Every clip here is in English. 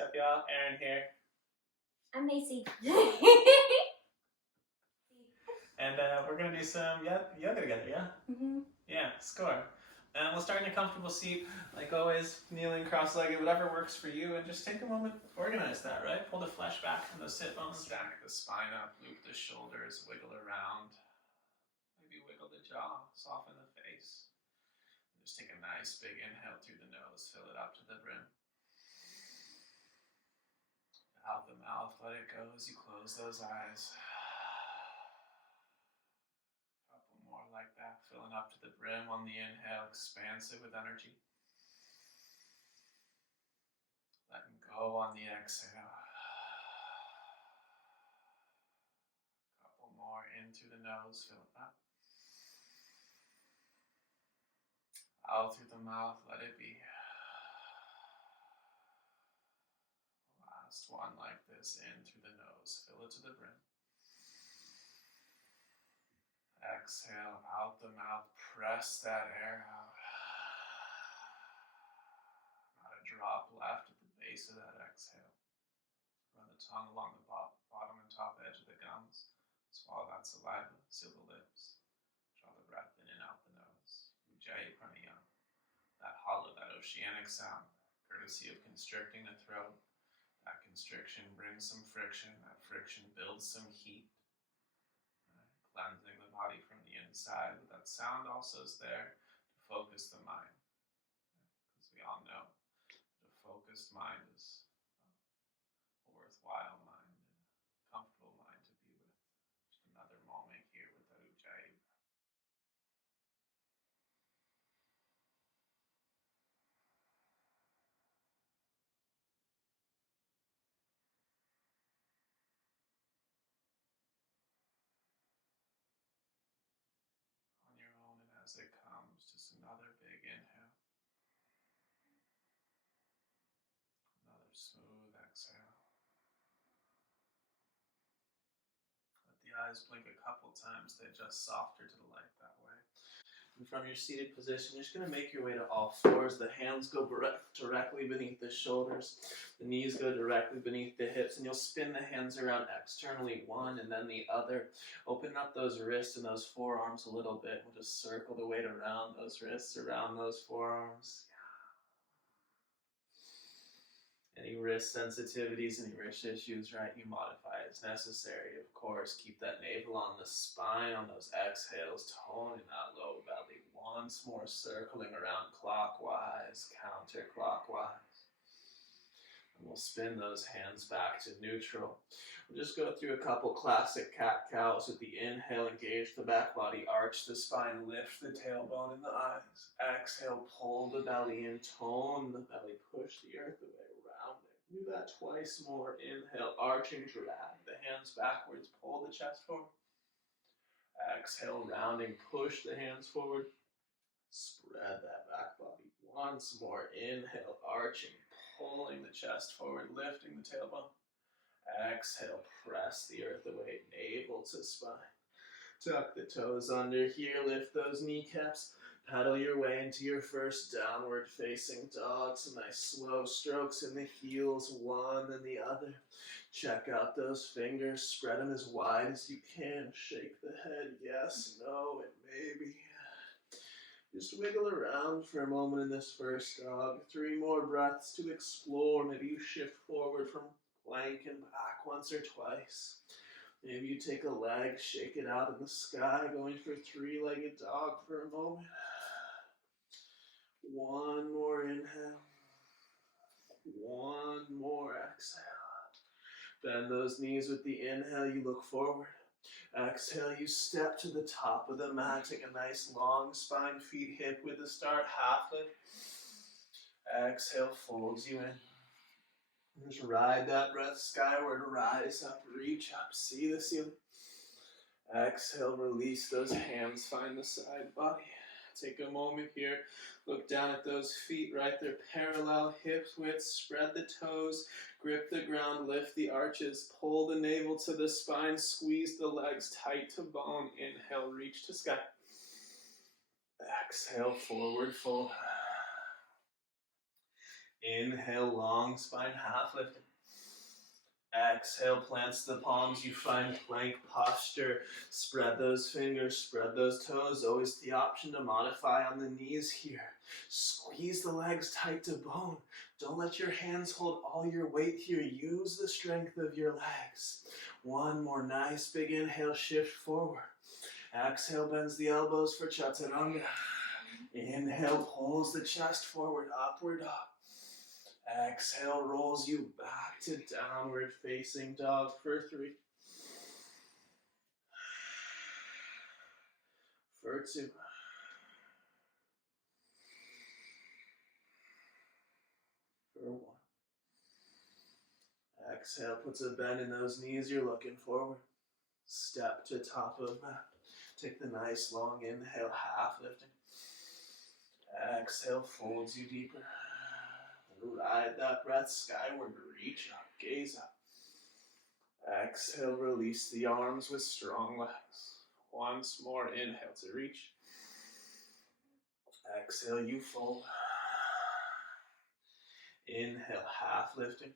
up, y'all? Aaron here. I'm Macy. And we're going to do some yoga together, yeah? Yeah, score. And we'll start in a comfortable seat, like always, kneeling, cross-legged, whatever works for you. And just take a moment, organize that, right? Pull the flesh back from those hip bones, stack the spine up, loop the shoulders, wiggle around. Maybe wiggle the jaw, soften the face. Just take a nice big inhale through the nose, fill it up to the brim. Out the mouth, let it go as you close those eyes. Couple more like that, filling up to the brim on the inhale, expansive with energy. Letting go on the exhale. Couple more in through the nose, fill it up. Out through the mouth, let it be. Last one like this, in through the nose, fill it to the brim. Exhale out the mouth, press that air out. Not a drop left at the base of that exhale. Run the tongue along the bottom and top edge of the gums. Swallow that saliva, seal the lips. Draw the breath in and out the nose. Ujjayi pranayama. That hollow, that oceanic sound, courtesy of constricting the throat. That constriction brings some friction. That friction builds some heat. Cleansing the body from the inside, but that sound also is there to focus the mind. Because we all know that a focused mind is a worthwhile mind, and a comfortable mind to be with. Just another moment here with that Ujjayi. On your own, and as it comes, just another big inhale. Another smooth exhale. Let the eyes blink a couple times, they adjust softer to the light that way. And from your seated position, you're just going to make your way to all fours. The hands go directly beneath the shoulders. The knees go directly beneath the hips, and you'll spin the hands around externally, one and then the other. Open up those wrists and those forearms a little bit. We'll just circle the weight around those wrists, around those forearms. Any wrist sensitivities, any wrist issues, right? You modify as necessary, of course. Keep that navel on the spine on those exhales, toning that low belly. Once more, circling around clockwise, counterclockwise. And we'll spin those hands back to neutral. We'll just go through a couple classic cat-cows. With the inhale, engage the back body, arch the spine, lift the tailbone and the eyes. Exhale, pull the belly in, tone the belly, push the earth away. Do that twice more. Inhale, arching, drag the hands backwards, pull the chest forward. Exhale, rounding, push the hands forward. Spread that back body. Once more. Inhale, arching, pulling the chest forward, lifting the tailbone. Exhale, press the earth away, navel to spine. Tuck the toes under here, lift those kneecaps. Paddle your way into your first downward facing dog. Some nice slow strokes in the heels, one and the other. Check out those fingers, spread them as wide as you can. Shake the head, yes, no, and maybe. Just wiggle around for a moment in this first dog. 3 more breaths to explore. Maybe you shift forward from plank and back once or twice. Maybe you take a leg, shake it out in the sky, going for 3-legged dog for a moment. 1 more inhale. 1 more exhale. Bend those knees with the inhale, you look forward. Exhale, you step to the top of the mat. Take a nice long spine, feet hip width to start, half lift. Exhale, folds you in. Just ride that breath skyward, rise up, reach up, see the ceiling. Exhale, release those hands, find the side body. Take a moment here, look down at those feet right there, parallel, hips width, spread the toes, grip the ground, lift the arches, pull the navel to the spine, squeeze the legs tight to bone. Inhale, reach to sky. Exhale, forward fold. Inhale, long spine, half lifting. Exhale, plants the palms. You find plank posture. Spread those fingers, spread those toes. Always the option to modify on the knees here. Squeeze the legs tight to bone. Don't let your hands hold all your weight here. Use the strength of your legs. One more nice big inhale, shift forward. Exhale, bends the elbows for chaturanga. Inhale, pulls the chest forward, upward dog. Exhale, rolls you back to downward facing dog for 3. For 2. For 1. Exhale, puts a bend in those knees, you're looking forward. Step to top of mat. Take the nice long inhale, half lifting. Exhale, folds you deeper. Ride that breath skyward, reach up, gaze up. Exhale, release the arms with strong legs. Once more, inhale to reach. Exhale, you fold. Inhale, half lifting.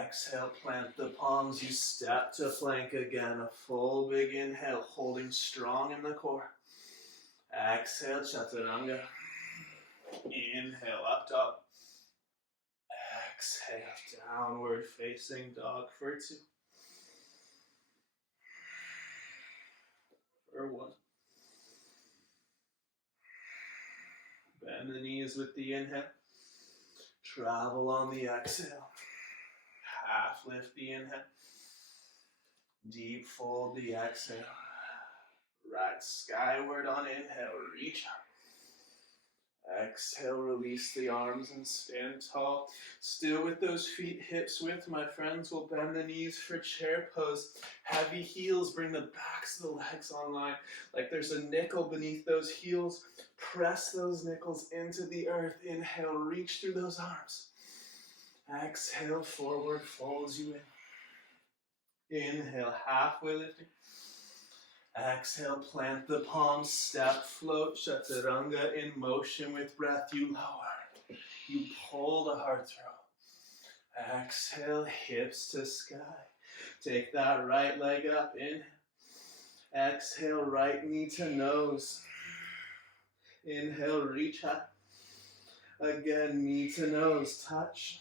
Exhale, plant the palms, you step to plank again. A full big inhale, holding strong in the core. Exhale, chaturanga. Inhale, up dog. Exhale, downward facing dog for 2. For 1. Bend the knees with the inhale. Travel on the exhale. Half lift the inhale. Deep fold the exhale. Right skyward on inhale, reach up. Exhale, release the arms and stand tall. Still with those feet hips width, my friends. We'll bend the knees for chair pose. Heavy heels, bring the backs of the legs online. Like there's a nickel beneath those heels. Press those nickels into the earth. Inhale, reach through those arms. Exhale, forward folds you in. Inhale, halfway lifting. Exhale, plant the palms, step, float, chaturanga in motion with breath. You lower, you pull the heart through. Exhale, hips to sky. Take that right leg up, inhale. Exhale, right knee to nose. Inhale, reach high. Again, knee to nose, touch.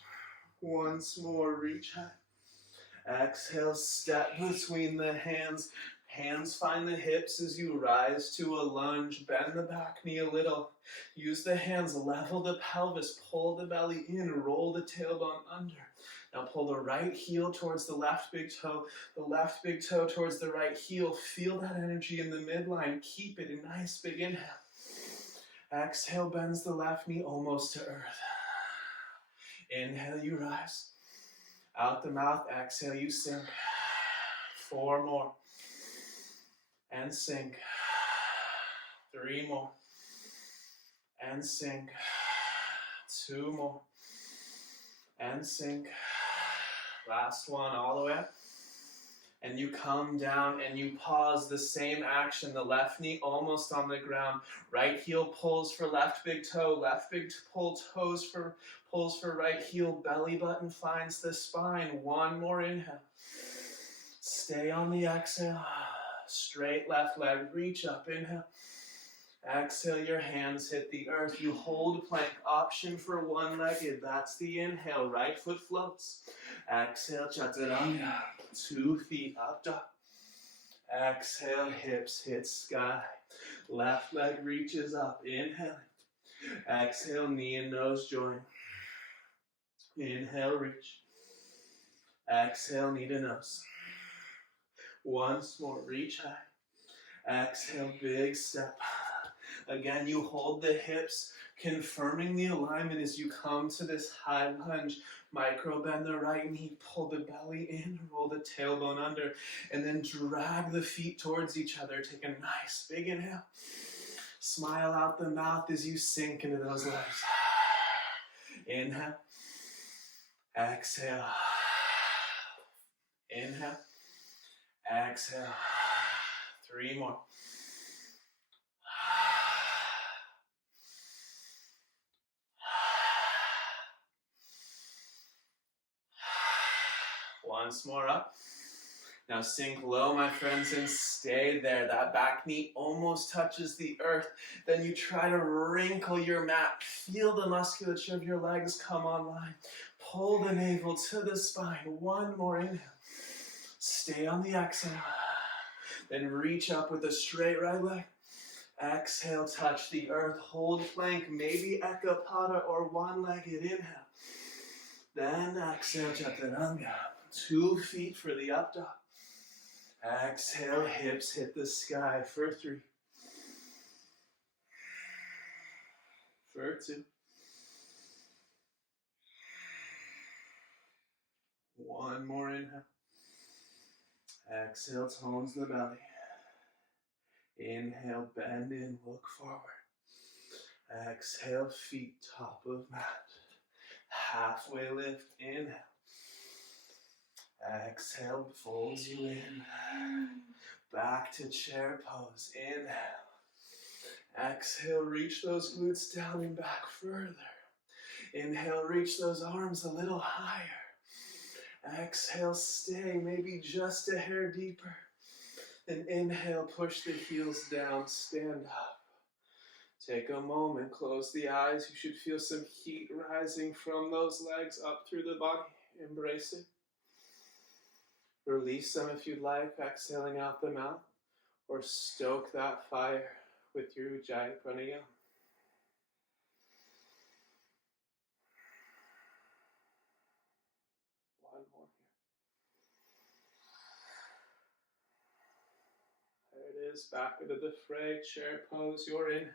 Once more, reach high. Exhale, step between the hands. Hands find the hips as you rise to a lunge. Bend the back knee a little. Use the hands, level the pelvis, pull the belly in, roll the tailbone under. Now pull the right heel towards the left big toe, the left big toe towards the right heel. Feel that energy in the midline. Keep it a nice big inhale. Exhale, bends the left knee almost to earth. Inhale, you rise. Out the mouth, exhale, you sink. 4 more. And sink. 3 more. And sink. 2 more. And sink. Last one, all the way up. And you come down and you pause. The same action. The left knee almost on the ground. Right heel pulls for left big toe. Left big pull toes for pulls for right heel. Belly button finds the spine. 1 more inhale. Stay on the exhale. Straight left leg, reach up, inhale. Exhale, your hands hit the earth. You hold plank, option for one-legged. That's the inhale, right foot floats. Exhale, chaturanga, 2 feet up dog. Exhale, hips hit sky. Left leg reaches up, inhaling. Exhale, knee and nose join. Inhale, reach. Exhale, knee to nose. Once more, reach high. Exhale, big step. Again, you hold the hips, confirming the alignment as you come to this high lunge. Micro bend the right knee, pull the belly in, roll the tailbone under, and then drag the feet towards each other. Take a nice big inhale. Smile out the mouth as you sink into those legs. Inhale. Exhale. Inhale. Exhale. 3 more. Once more up. Now sink low, my friends, and stay there. That back knee almost touches the earth. Then you try to wrinkle your mat. Feel the musculature of your legs come online. Pull the navel to the spine. One more inhale. Stay on the exhale. Then reach up with a straight right leg. Exhale, touch the earth. Hold plank, maybe ekapada or one-legged inhale. Then exhale, chaturanga. 2 feet for the up dog. Exhale, hips hit the sky for 3. For 2. 1 more inhale. Exhale, tones the belly. Inhale, bend in, look forward. Exhale, feet top of mat. Halfway lift, inhale. Exhale, folds you in. Back to chair pose, inhale. Exhale, reach those glutes down and back further. Inhale, reach those arms a little higher. Exhale, stay maybe just a hair deeper. And inhale, push the heels down, stand up. Take a moment, close the eyes. You should feel some heat rising from those legs up through the body. Embrace it. Release some if you'd like, exhaling out the mouth. Or stoke that fire with your Ujjayi Pranayama. One more here. There it is, back into the fray, chair pose, your inhale.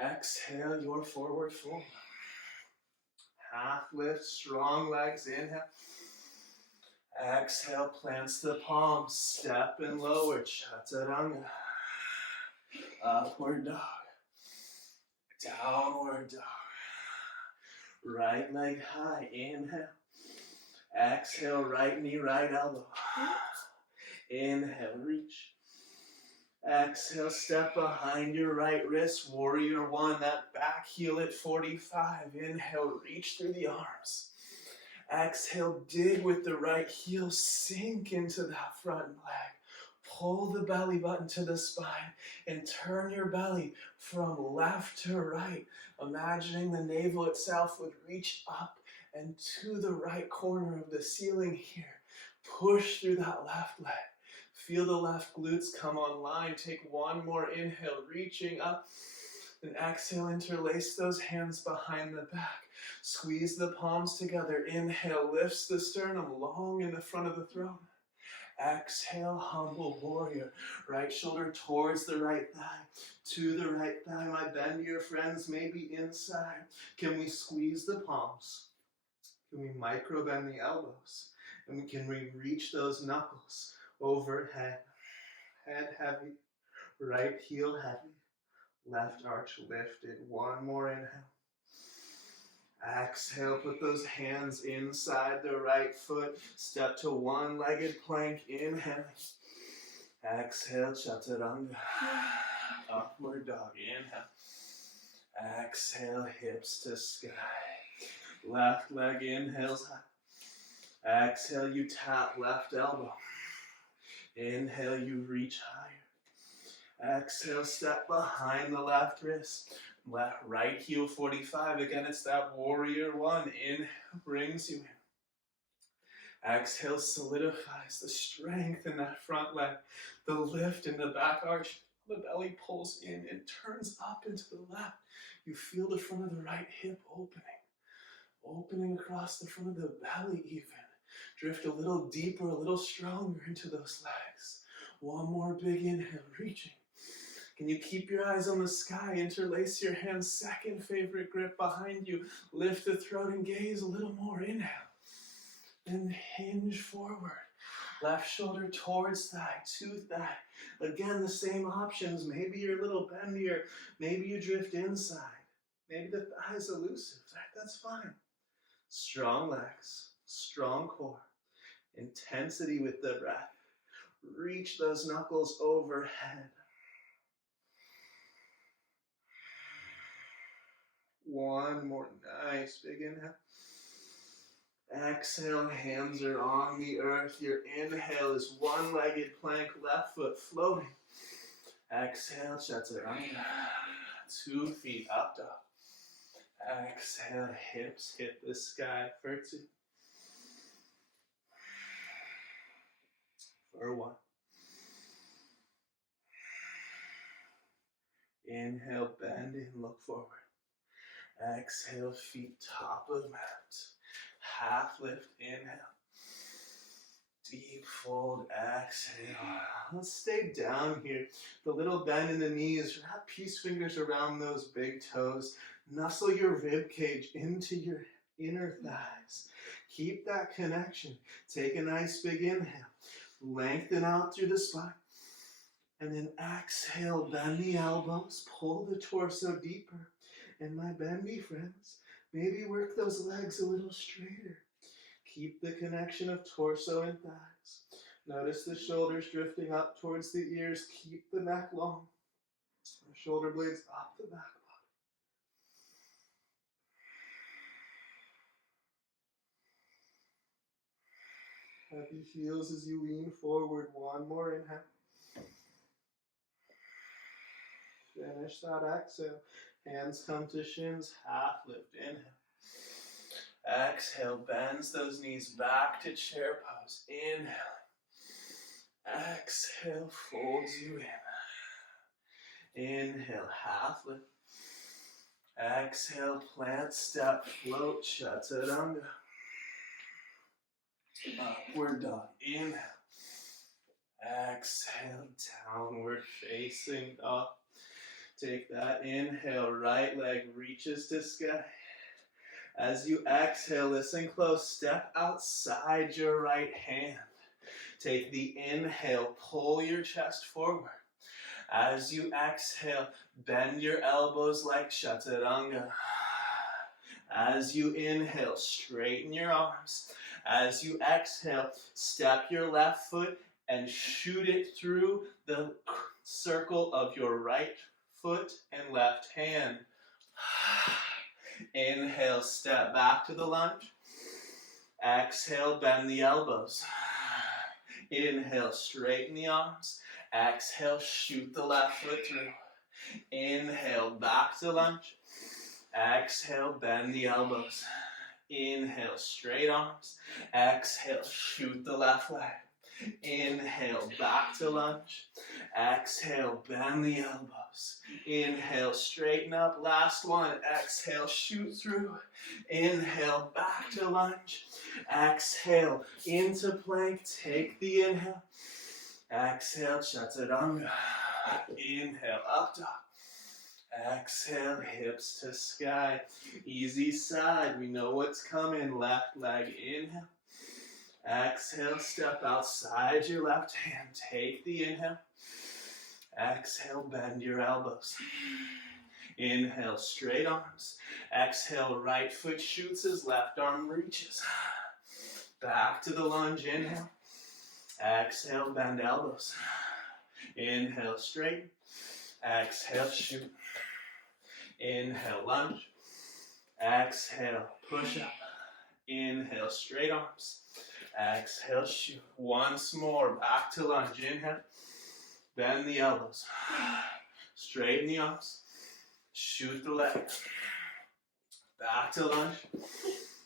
Exhale, your forward fold. Half lift, strong legs, inhale. Exhale, plants the palms, step and lower, chaturanga. Upward dog. Downward dog. Right leg high, inhale. Exhale, right knee, right elbow. Inhale, reach. Exhale, step behind your right wrist, warrior 1, that back heel at 45. Inhale, reach through the arms. Exhale, dig with the right heel, sink into that front leg. Pull the belly button to the spine and turn your belly from left to right. Imagining the navel itself would reach up and to the right corner of the ceiling here. Push through that left leg. Feel the left glutes come online. Take one more inhale, reaching up. Then exhale, interlace those hands behind the back. Squeeze the palms together. Inhale, lifts the sternum long in the front of the throat. Exhale, humble warrior. Right shoulder towards the right thigh. To the right thigh, my bend your friends, maybe inside. Can we squeeze the palms? Can we micro bend the elbows? And can we reach those knuckles overhead? Head heavy, right heel heavy. Left arch lifted. One more inhale. Exhale, put those hands inside the right foot. Step to one-legged plank. Inhale. Exhale, chaturanga. Upward dog. Inhale. Exhale, hips to sky. Left leg inhales high. Exhale, you tap left elbow. Inhale, you reach higher. Exhale, step behind the left wrist. Left, right heel 45. Again, it's that warrior 1. Inhale, brings you in. Exhale, solidifies the strength in that front leg. The lift in the back arch. The belly pulls in and turns up into the left. You feel the front of the right hip opening. Opening across the front of the belly even. Drift a little deeper, a little stronger into those legs. One more big inhale, reaching. Can you keep your eyes on the sky? Interlace your hands, second favorite grip behind you. Lift the throat and gaze a little more. Inhale. Then hinge forward. Left shoulder towards thigh, to thigh. Again, the same options. Maybe you're a little bendier. Maybe you drift inside. Maybe the thigh is elusive. That's fine. Strong legs, strong core. Intensity with the breath. Reach those knuckles overhead. One more nice big inhale. Exhale, hands are on the earth. Your inhale is one-legged plank, left foot floating. Exhale, chaturanga. 2 feet up dog. Exhale, hips hit the sky for 2. For 1. Inhale, bend and look forward. Exhale, feet top of mat. Half lift, inhale. Deep fold, exhale. Let's stay down here. The little bend in the knees. Wrap peace fingers around those big toes. Nestle your rib cage into your inner thighs. Keep that connection. Take a nice big inhale. Lengthen out through the spine. And then exhale, bend the elbows. Pull the torso deeper. And my bendy friends, maybe work those legs a little straighter. Keep the connection of torso and thighs. Notice the shoulders drifting up towards the ears. Keep the neck long. The shoulder blades up the back body. Happy heels as you lean forward. One more inhale. Finish that exhale. Hands come to shins. Half lift. Inhale. Exhale, bends those knees back to chair pose. Inhale. Exhale, folds you in. Inhale, half lift. Exhale, plant, step, float, chaturanga. Upward dog. Inhale. Exhale, downward facing dog. Take that inhale, right leg reaches to sky. As you exhale, listen close, step outside your right hand. Take the inhale, pull your chest forward. As you exhale, bend your elbows like chaturanga. As you inhale, straighten your arms. As you exhale, step your left foot and shoot it through the circle of your right foot and left hand. Inhale, step back to the lunge. Exhale, bend the elbows. Inhale, straighten the arms. Exhale, shoot the left foot through. Inhale, back to lunge. Exhale, bend the elbows. Inhale, straight arms. Exhale, shoot the left leg. Inhale, back to lunge. Exhale, bend the elbows. Inhale, straighten up. Last one. Exhale, shoot through. Inhale, back to lunge. Exhale, into plank. Take the inhale. Exhale, chaturanga. Inhale, up dog. Exhale, hips to sky. Easy side. We know what's coming. Left leg, inhale. Exhale, step outside your left hand. Take the inhale. Exhale, bend your elbows. Inhale, straight arms. Exhale, right foot shoots as left arm reaches. Back to the lunge, inhale. Exhale, bend elbows. Inhale, straight. Exhale, shoot. Inhale, lunge. Exhale, push up. Inhale, straight arms. Exhale, shoot. Once more, back to lunge. Inhale. Bend the elbows. Straighten the arms. Shoot the legs. Back to lunge.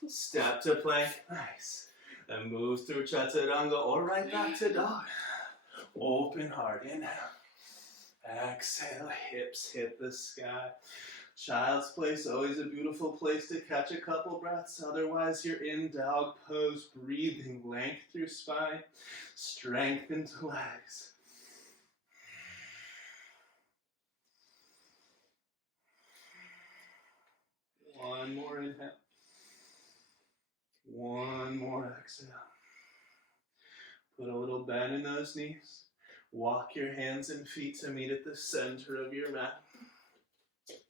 Step to plank. Nice. Then move through chaturanga or right back to dog. Open heart. Inhale. Exhale. Hips hit the sky. Child's place, always a beautiful place to catch a couple breaths. Otherwise, you're in dog pose, breathing length through spine, strength into legs. One more inhale. One more exhale. Put a little bend in those knees. Walk your hands and feet to meet at the center of your mat.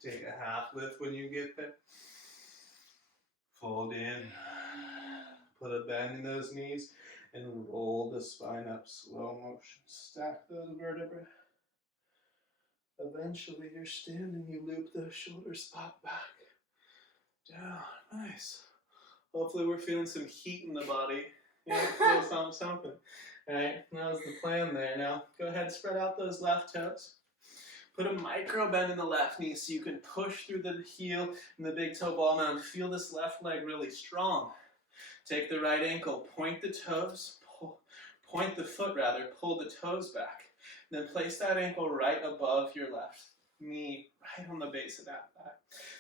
Take a half lift when you get there. Fold in. Put a bend in those knees and roll the spine up, slow motion. Stack those vertebrae. Eventually you're standing, you loop those shoulders up, back, down. Nice. Hopefully we're feeling some heat in the body. Yeah, feel something. All right, that was the plan there. Now go ahead and spread out those left toes. Put a micro bend in the left knee so you can push through the heel and the big toe ball mound. Feel this left leg really strong. Take the right ankle, point the toes, point the foot rather, pull the toes back. Then place that ankle right above your left knee, right on the base of that thigh.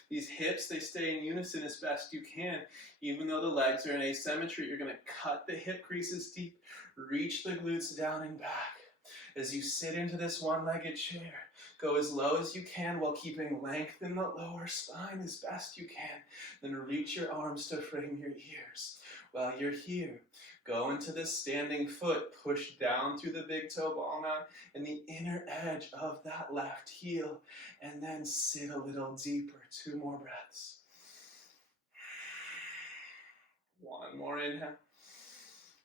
These hips, they stay in unison as best you can. Even though the legs are in asymmetry, you're going to cut the hip creases deep, reach the glutes down and back. As you sit into this one-legged chair, go as low as you can while keeping length in the lower spine as best you can. Then reach your arms to frame your ears. While you're here, go into the standing foot, push down through the big toe ball mound and the inner edge of that left heel, and then sit a little deeper. 2 more breaths. One more inhale.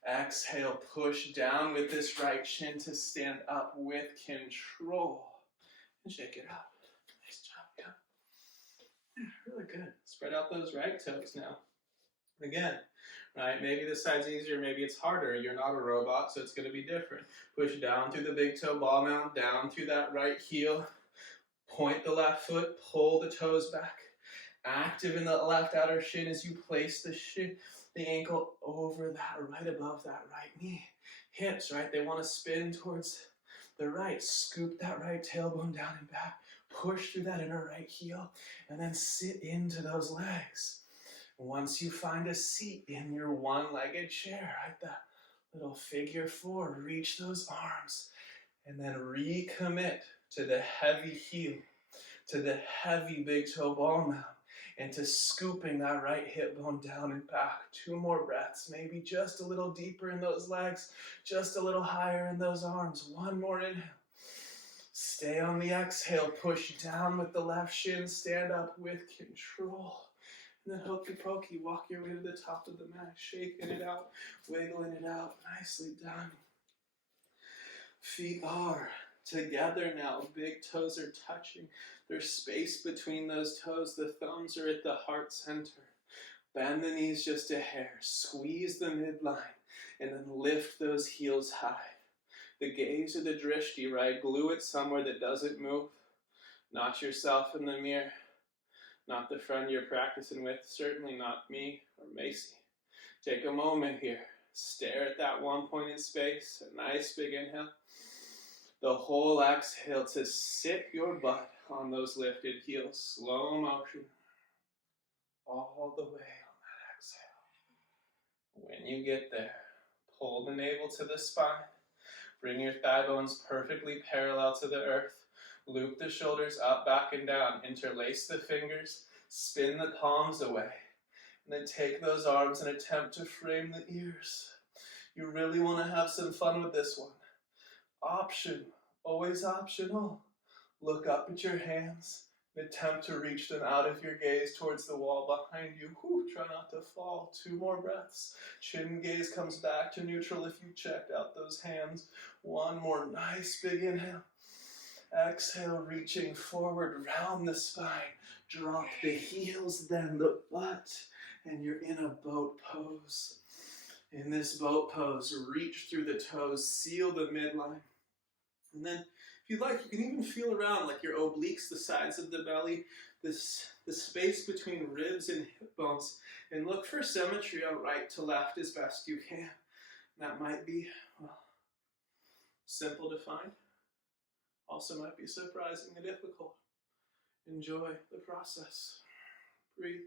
Exhale, push down with this right shin to stand up with control. And shake it out. Nice job, yeah. Really good. Spread out those right toes now. Again, right? Maybe this side's easier, maybe it's harder. You're not a robot, so it's going to be different. Push down through the big toe ball mound, down through that right heel. Point the left foot, pull the toes back. Active in the left outer shin as you place the ankle over that, right above that right knee. Hips, right? They want to spin towards the right. Scoop that right tailbone down and back. Push through that inner right heel, and then sit into those legs. Once you find a seat in your one-legged chair, right, that little figure 4, reach those arms and then recommit to the heavy heel, to the heavy big toe ball mound, and to scooping that right hip bone down and back. 2 more breaths, maybe just a little deeper in those legs, just a little higher in those arms. 1 more inhale. Stay on the exhale, push down with the left shin, stand up with control. And then hokey pokey, walk your way to the top of the mat, shaking it out, wiggling it out. Nicely done. Feet are together now. Big toes are touching. There's space between those toes. The thumbs are at the heart center. Bend the knees just a hair. Squeeze the midline. And then lift those heels high. The gaze or the drishti, right? Glue it somewhere that doesn't move. Not yourself in the mirror. Not the friend you're practicing with, certainly not me or Macy. Take a moment here. Stare at that one point in space. A nice big inhale. The whole exhale to sit your butt on those lifted heels. Slow motion. All the way on that exhale. When you get there, pull the navel to the spine. Bring your thigh bones perfectly parallel to the earth. Loop the shoulders up, back, and down. Interlace the fingers. Spin the palms away. And then take those arms and attempt to frame the ears. You really want to have some fun with this one. Option. Always optional. Look up at your hands and attempt to reach them out of your gaze towards the wall behind you. Try not to fall. 2 more breaths. Chin gaze comes back to neutral if you checked out those hands. 1 more nice big inhale. Exhale, reaching forward, round the spine. Drop the heels, then the butt, and you're in a boat pose. In this boat pose, reach through the toes, seal the midline. And then, if you'd like, you can even feel around like your obliques, the sides of the belly, the space between ribs and hip bones, and look for symmetry on right to left as best you can. That might be, simple to find. Also might be surprisingly difficult. Enjoy the process. Breathe.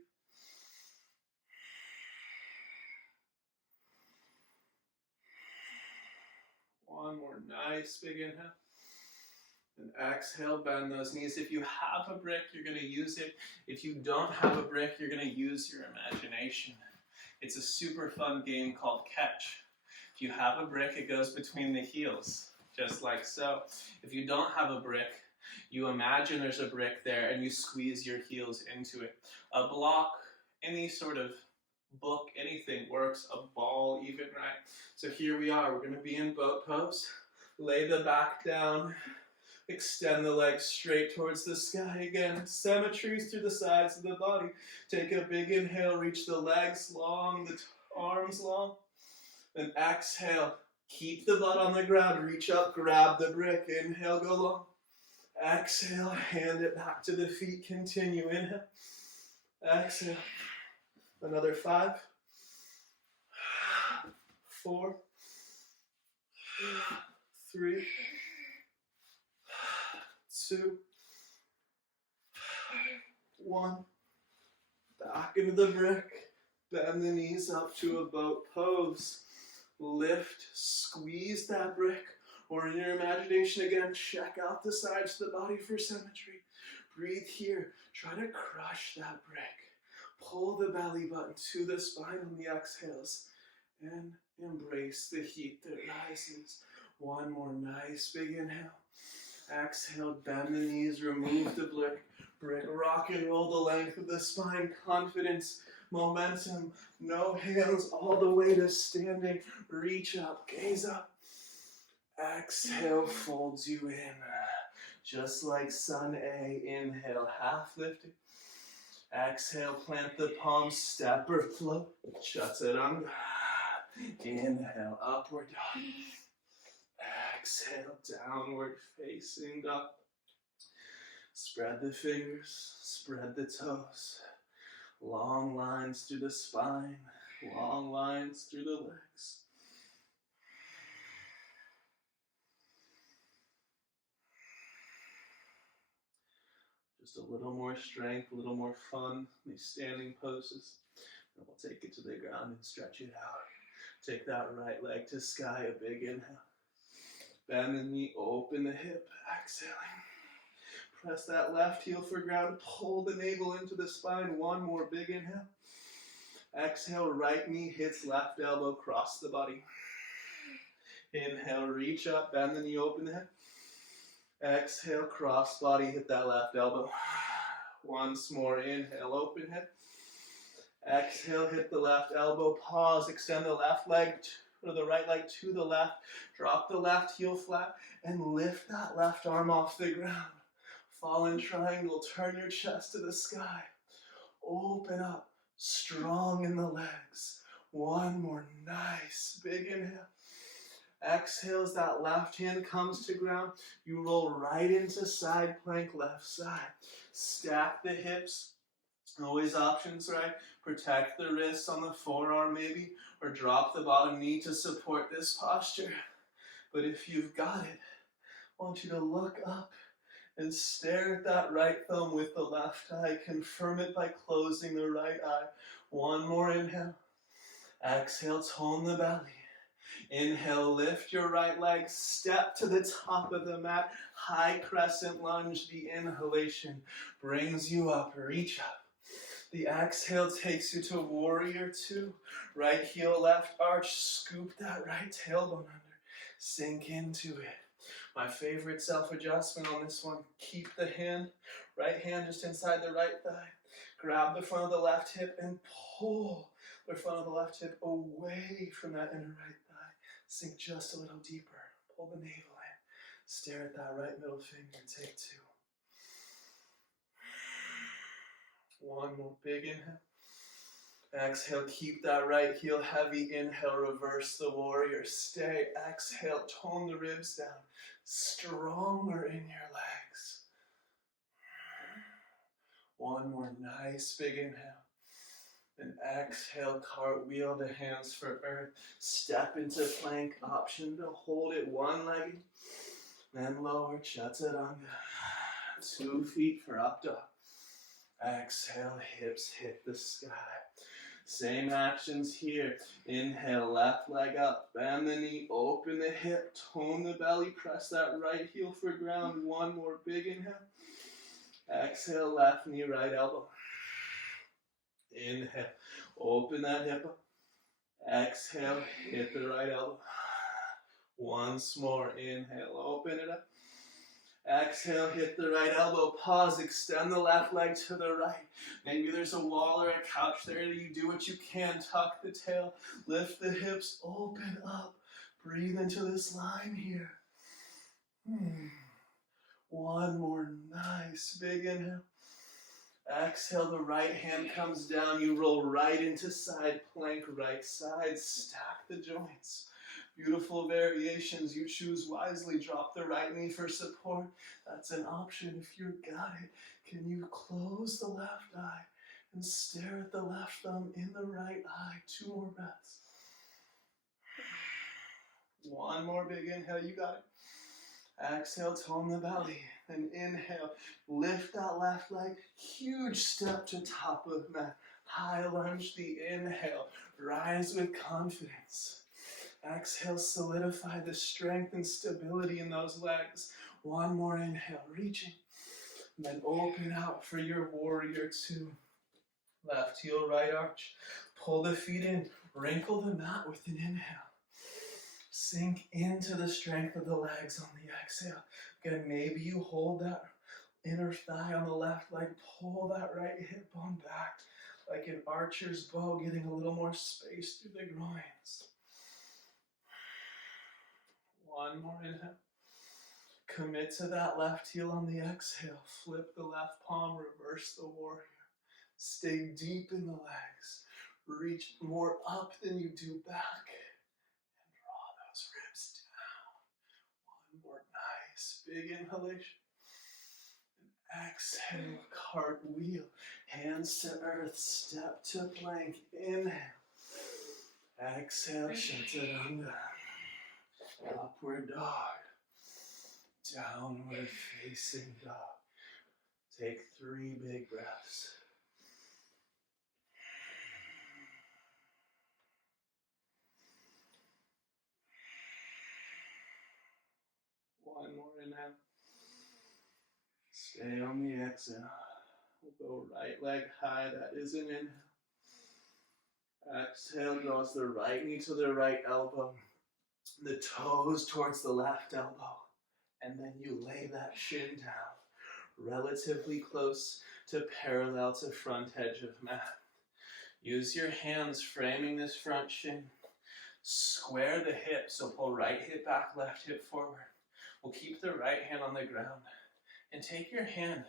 One more nice big inhale. And exhale, bend those knees. If you have a brick, you're going to use it. If you don't have a brick, you're going to use your imagination. It's a super fun game called catch. If you have a brick, it goes between the heels, just like so. If you don't have a brick, you imagine there's a brick there and you squeeze your heels into it. A block, any sort of book, anything works, a ball even, right? So here we are, we're going to be in boat pose. Lay the back down, Extend the legs straight towards the sky again. Symmetries through the sides of the body. Take a big inhale, reach the legs long, the arms long. Then exhale, keep the butt on the ground, reach up, grab the brick. Inhale, go long. Exhale, hand it back to the feet, continue. Inhale, exhale. Another 5, 4, 3, 2, 1. Back into the brick. Bend the knees up to a boat pose. Lift, squeeze that brick. Or in your imagination again, check out the sides of the body for symmetry. Breathe here. Try to crush that brick. Pull the belly button to the spine on the exhales. And embrace the heat that rises. One more nice big inhale. Exhale, bend the knees, remove the brick. Rock and roll the length of the spine. Confidence, momentum, no hands, all the way to standing. Reach up, gaze up. Exhale, folds you in. Just like Sun A, inhale, half lifted. Exhale, plant the palms, step or float. Chaturanga. Inhale, upward dog. Exhale, downward facing dog. Spread the fingers, spread the toes. Long lines through the spine, long lines through the legs. Just a little more strength, a little more fun in these standing poses. And we'll take it to the ground and stretch it out. Take that right leg to sky, a big inhale. Bend the knee, open the hip, exhaling. Press that left heel for ground, pull the navel into the spine. One more big inhale. Exhale, right knee hits left elbow, cross the body. Inhale, reach up, bend the knee, open the hip. Exhale, cross body, hit that left elbow. Once more, inhale, open hip. Exhale, hit the left elbow, pause, extend the left leg or the right leg to the left. Drop the left heel flat and lift that left arm off the ground. Fallen triangle, turn your chest to the sky. Open up, strong in the legs. One more nice big inhale. Exhale as that left hand comes to ground. You roll right into side plank, left side. Stack the hips. Always options, right? Protect the wrists on the forearm maybe, or drop the bottom knee to support this posture. But if you've got it, I want you to look up and stare at that right thumb with the left eye. Confirm it by closing the right eye. One more inhale. Exhale, tone the belly. Inhale, lift your right leg, step to the top of the mat. High crescent lunge, the inhalation brings you up, reach up. The exhale takes you to warrior 2. Right heel, left arch, scoop that right tailbone under. Sink into it. My favorite self-adjustment on this one, keep the hand, right hand just inside the right thigh. Grab the front of the left hip and pull the front of the left hip away from that inner right thigh. Sink just a little deeper. Pull the navel in. Stare at that right middle finger. Take 2. One more big inhale. Exhale, keep that right heel heavy. Inhale, reverse the warrior. Stay. Exhale, tone the ribs down. Stronger in your legs. One more nice big inhale. And exhale, cartwheel the hands for earth. Step into plank, option to hold it one-legged. Then lower, chaturanga. 2 feet for up dog. Exhale, hips hit the sky. Same actions here. Inhale, left leg up. Bend the knee, open the hip, tone the belly. Press that right heel for ground. One more big inhale. Exhale, left knee, right elbow. Inhale, open that hip up. Exhale, hit the right elbow. Once more, inhale, open it up. Exhale, hit the right elbow, pause, extend the left leg to the right. Maybe there's a wall or a couch there. You do what you can, tuck the tail, lift the hips, open up. Breathe into this line here. One more nice big inhale. Exhale, the right hand comes down. You roll right into side plank, right side. Stack the joints. Beautiful variations. You choose wisely. Drop the right knee for support. That's an option if you got it. Can you close the left eye and stare at the left thumb in the right eye? 2 more breaths. One more big inhale. You got it. Exhale, tone the belly. And inhale, lift that left leg. Huge step to top of mat. High lunge the inhale. Rise with confidence. Exhale, solidify the strength and stability in those legs. One more inhale, reaching. And then open out for your warrior 2. Left heel, right arch. Pull the feet in. Wrinkle the mat with an inhale. Sink into the strength of the legs on the exhale. Again, maybe you hold that inner thigh on the left leg. Pull that right hip bone back like an archer's bow, getting a little more space through the groins. One more inhale. Commit to that left heel on the exhale. Flip the left palm, reverse the warrior. Stay deep in the legs. Reach more up than you do back. And draw those ribs down. One more nice big inhalation. And exhale, cartwheel. Hands to earth, step to plank. Inhale. Exhale, chaturanga. Upward dog. Downward facing dog. Take 3 big breaths. One more inhale. Stay on the exhale. We'll go right leg high. That is an inhale. Exhale, draws the right knee to the right elbow. The toes towards the left elbow. And then you lay that shin down, relatively close to parallel to front edge of mat. Use your hands framing this front shin. Square the hip, so pull right hip back, left hip forward. We'll keep the right hand on the ground. And take your hand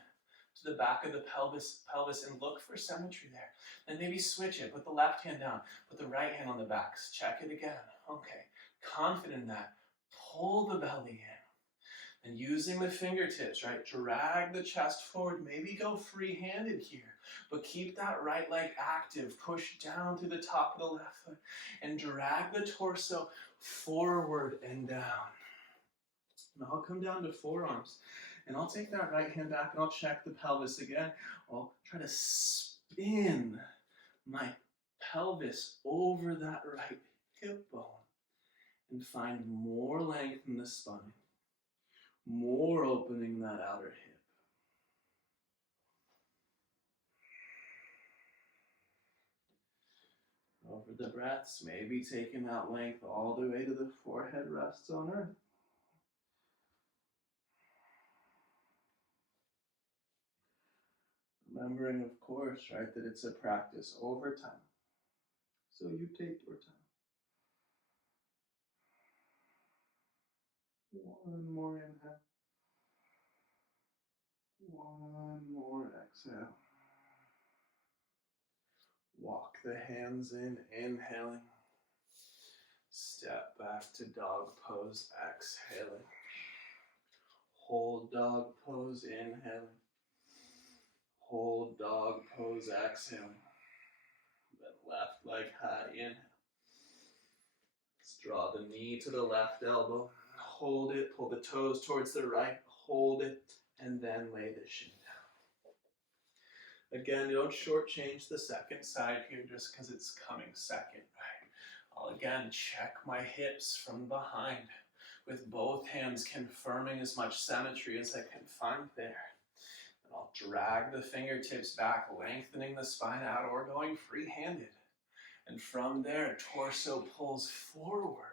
to the back of the pelvis and look for symmetry there. Then maybe switch it. Put the left hand down. Put the right hand on the back. Check it again. Okay. Confident in that. Pull the belly in. And using the fingertips, right? Drag the chest forward. Maybe go free-handed here. But keep that right leg active. Push down through the top of the left foot. And drag the torso forward and down. And I'll come down to forearms. And I'll take that right hand back and I'll check the pelvis again. I'll try to spin my pelvis over that right hip bone and find more length in the spine, more opening in that outer hip. Over the breaths, maybe taking that length all the way to the forehead rests on earth. Remembering, of course, right, that it's a practice over time. So you take your time. One more inhale. One more exhale. Walk the hands in, inhaling. Step back to dog pose, exhaling. Hold dog pose, inhaling. Hold dog pose, exhaling. Then left leg high, inhale. Let's draw the knee to the left elbow. Hold it, pull the toes towards the right, hold it, and then lay the shin down. Again, don't shortchange the second side here just because it's coming second, right? I'll again check my hips from behind with both hands confirming as much symmetry as I can find there. And I'll drag the fingertips back, lengthening the spine out or going free-handed. And from there, torso pulls forward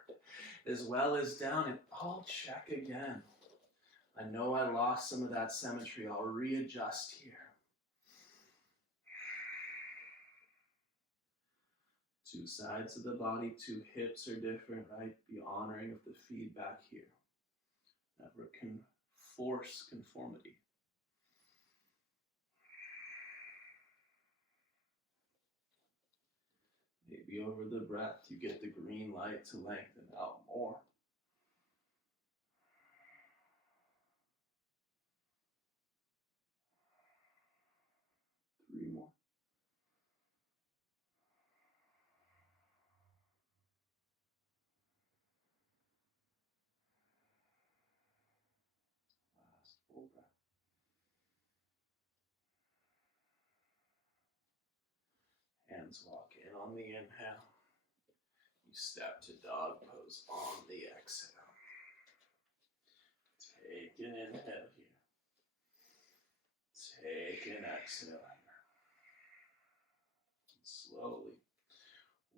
as well as down, and I'll check again. I know I lost some of that symmetry. I'll readjust here. 2 sides of the body, 2 hips are different, right? Be honoring of the feedback here. Never force conformity. Maybe over the breath you get the green light to lengthen out more. 3 more. Last full breath. Hands walk in on the inhale. You step to dog pose on the exhale. Take an inhale here. Take an exhale here. And slowly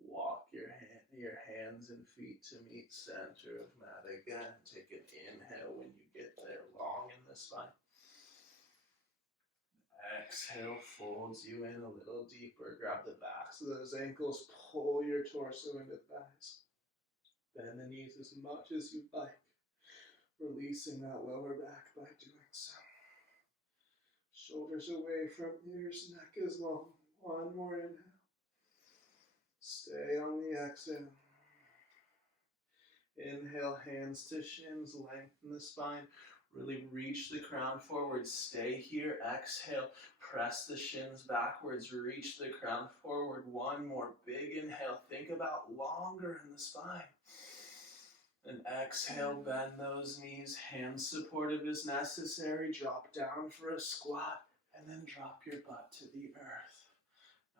walk your hands and feet to meet center of mat again. Take an inhale when you get there, long in the spine. Exhale folds you in a little deeper. Grab the backs of those ankles. Pull your torso into thighs. Bend the knees as much as you like. Releasing that lower back by doing so. Shoulders away from ears, neck is long. One more inhale. Stay on the exhale. Inhale, hands to shins, lengthen the spine. Really reach the crown forward. Stay here. Exhale, press the shins backwards. Reach the crown forward. One more big inhale. Think about longer in the spine. And exhale, bend those knees. Hands supportive as necessary. Drop down for a squat. And then drop your butt to the earth.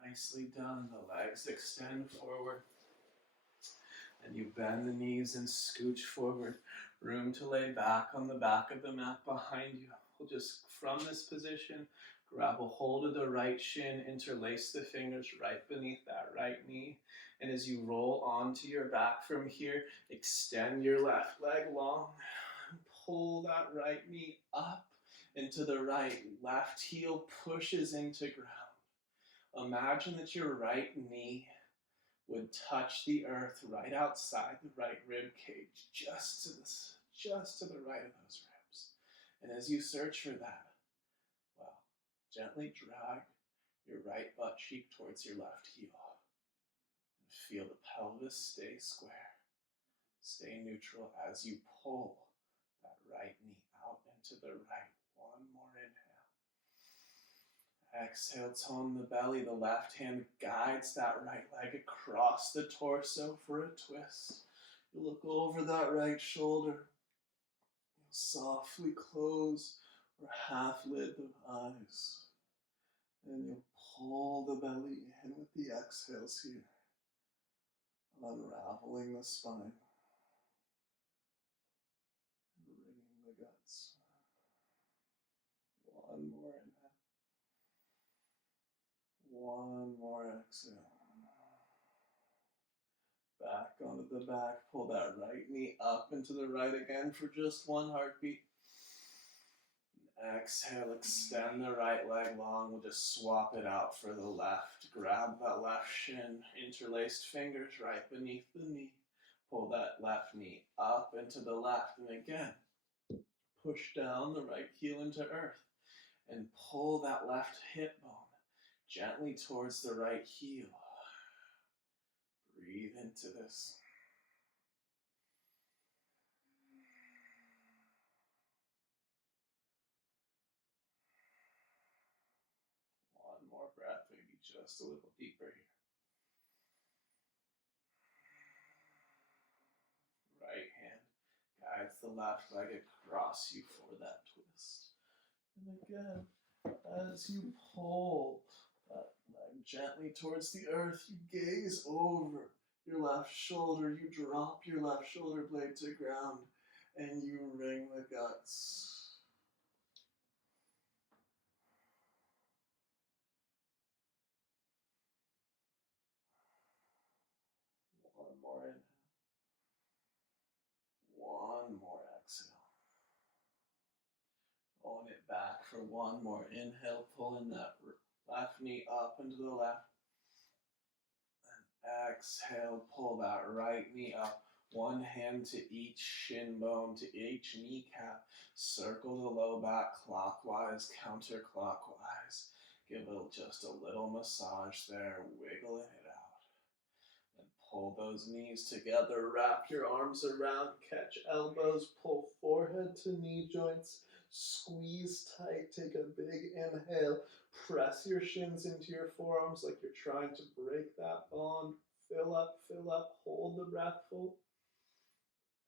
Nicely done. The legs extend forward. And you bend the knees and scooch forward. Room to lay back on the back of the mat behind you. We'll just, from this position, grab a hold of the right shin, interlace the fingers right beneath that right knee. And as you roll onto your back from here, extend your left leg long. Pull that right knee up into the right. Left heel pushes into ground. Imagine that your right knee would touch the earth right outside the right rib cage, just to the right of those ribs. And as you search for that, well, gently drag your right butt cheek towards your left heel. And feel the pelvis stay square, stay neutral as you pull that right knee out into the right. One more inhale. Exhale, tone the belly. The left hand guides that right leg across the torso for a twist. You look over that right shoulder. You'll softly close or half lid the eyes. And you'll pull the belly in with the exhales here. Unraveling the spine. Wringing the guts. One more inhale. One more exhale. Back onto the back. Pull that right knee up into the right again for just one heartbeat. Exhale, extend the right leg long. We'll just swap it out for the left. Grab that left shin, interlaced fingers right beneath the knee. Pull that left knee up into the left. And again, push down the right heel into earth. And pull that left hip bone gently towards the right heel. Breathe into this. One more breath, maybe just a little deeper here. Right hand guides the left leg across you for that twist. And again, as you pull that leg gently towards the earth, you gaze over your left shoulder, you drop your left shoulder blade to ground, and you wring the guts. One more inhale. One more exhale. Pulling it back for one more inhale, pulling that left knee up into the left. And exhale, pull that right knee up. One hand to each shin bone, to each kneecap. Circle the low back clockwise, counterclockwise. Give it just a little massage there, wiggling it out. Then pull those knees together, wrap your arms around, catch elbows, pull forehead to knee joints, squeeze tight, take a big inhale, press your shins into your forearms like you're trying to break that bond. Fill up, hold the breath full.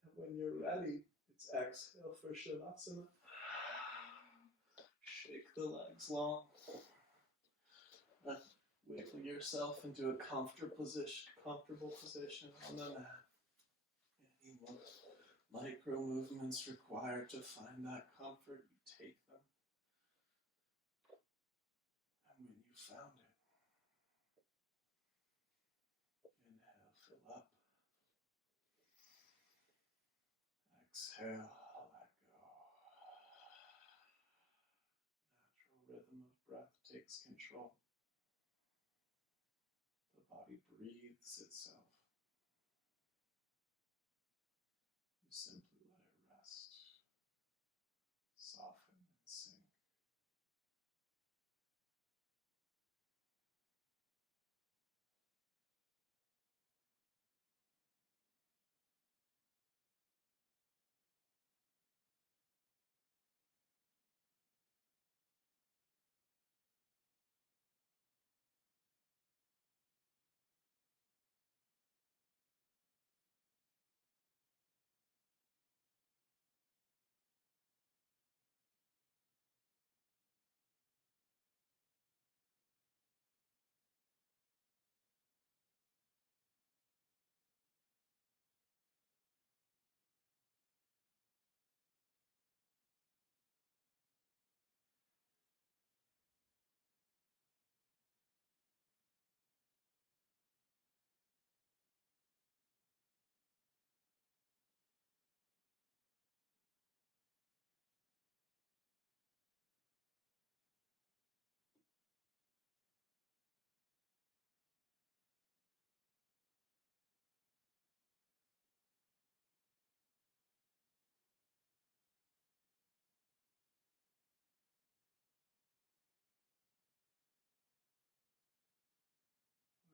And when you're ready, it's exhale for Shavasana. Shake the legs long. Wiggle yourself into a comfortable position on the mat. Any micro movements required to find that comfort, you take them. And when you found it, inhale, fill up. Exhale, let go. Natural rhythm of breath takes control. The body breathes itself. You simply let it rest, soften and sink.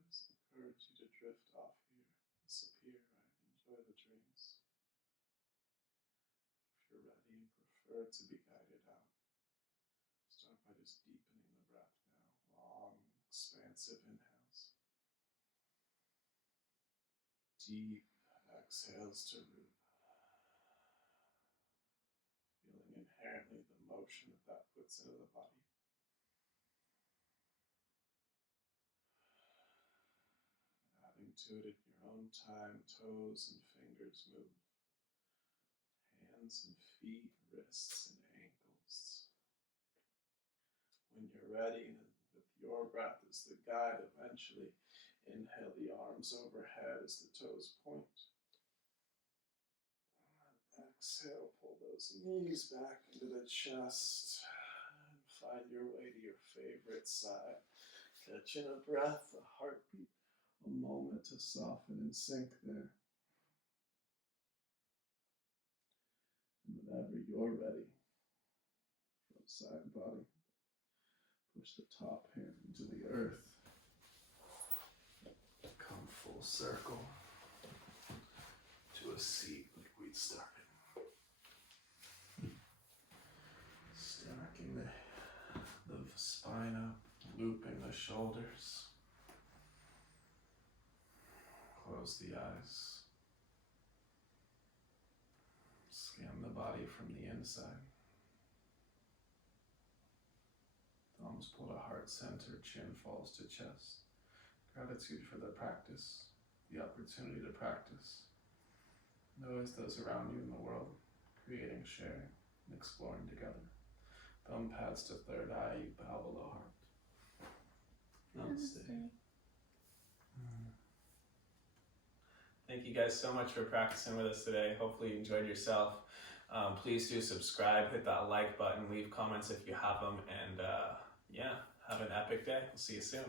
Let's encourage you to drift off here, disappear, right? Enjoy the dreams. If you're ready and prefer to be guided out, start by just deepening the breath now. Long, expansive inhales. Deep exhales to root. Feeling inherently the motion that puts into the body. Adding to it in your own time, toes and fingers move. Hands and feet, wrists and ankles. When you're ready, with your breath as the guide, eventually inhale the arms overhead as the toes point. Exhale, pull those knees back into the chest and find your way to your favorite side. Catching a breath, a heartbeat, a moment to soften and sink there. And whenever you're ready, from side body, push the top hand into the earth. Come full circle to a seat like we'd started. Stacking the spine up, looping the shoulders. Close the eyes. Scan the body from the inside. Thumbs pull to heart center, chin falls to chest. Gratitude for the practice, the opportunity to practice. Notice those around you in the world, creating, sharing, and exploring together. Thumb pads to third eye, you bow below heart. Namaste. Thank you guys so much for practicing with us today. Hopefully you enjoyed yourself. Please do subscribe, hit that like button, leave comments if you have them, and yeah, have an epic day. We'll see you soon.